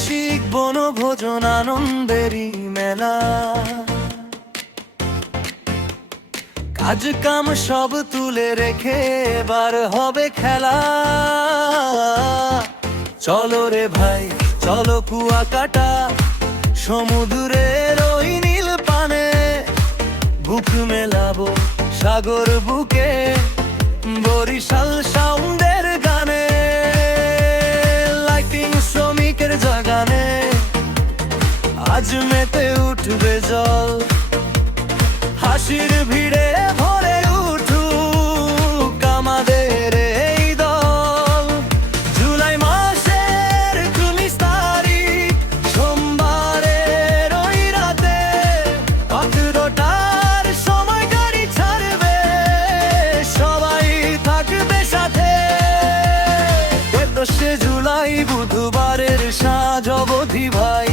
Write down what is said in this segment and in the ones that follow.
বার্ষিক বনভোজন আনন্দেরই মেলা, কাজ কাম সব তুলে রেখে এবার হবে খেলা। চলো রে ভাই চলো কুয়াকাটা, সমুদ্রের ওই নীল পানে বুক মেলাবো সাগর বুকে, বরিশাল সাউন্ডের গানে, লাইটিং শ্রমিকের জাগানে আজ মেতে উঠবে জল। হাসির ভিড়ে ভরে উঠুক আমাদের এই দল। জুলাই মাসের 19 তারিখ সোমবারের ওই রাতে, পাথরটার সময় গাড়ি ছাড়বে, সবাই থাকবে সাথে। 13 জুলাই বুধবারের সাঁঝ অবধি ভাই,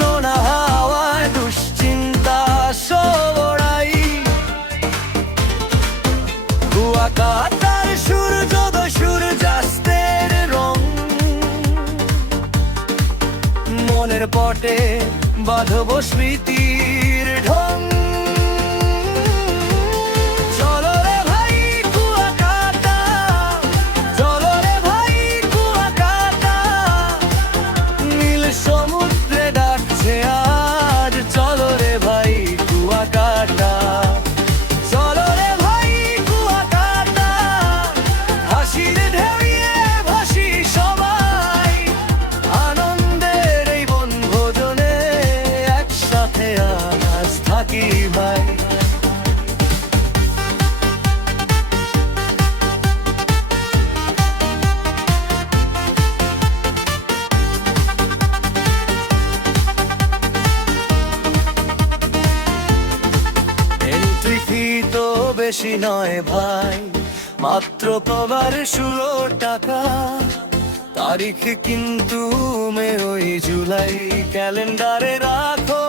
নোনা হাওয়ায় দুশ্চিন্তা সবড়াই। কুয়াকাটার সূর্যোদয় সূর্যাস্তের রং, মনের পটে বাঁধব স্মৃতির ঢং। চলো রে ভাই কুয়াকাটা, চলো রে ভাই কুয়াকাটা, নীল সমুদ্রে ডাকছে আজ। চলো রে ভাই কুয়াকাটা, চলো রে ভাই কুয়াকাটা, হাসির ঢেউয়ে ভাসি সবাই, আনন্দের এই বনভোজনে একসাথে আজ থাকি ভাই। এন্ট্রি ফি তো বেশি নয় ভাই, মাত্র কবার 16 টাকা। তারিখ কিন্তু ওই জুলাই, ক্যালেন্ডারে রাখো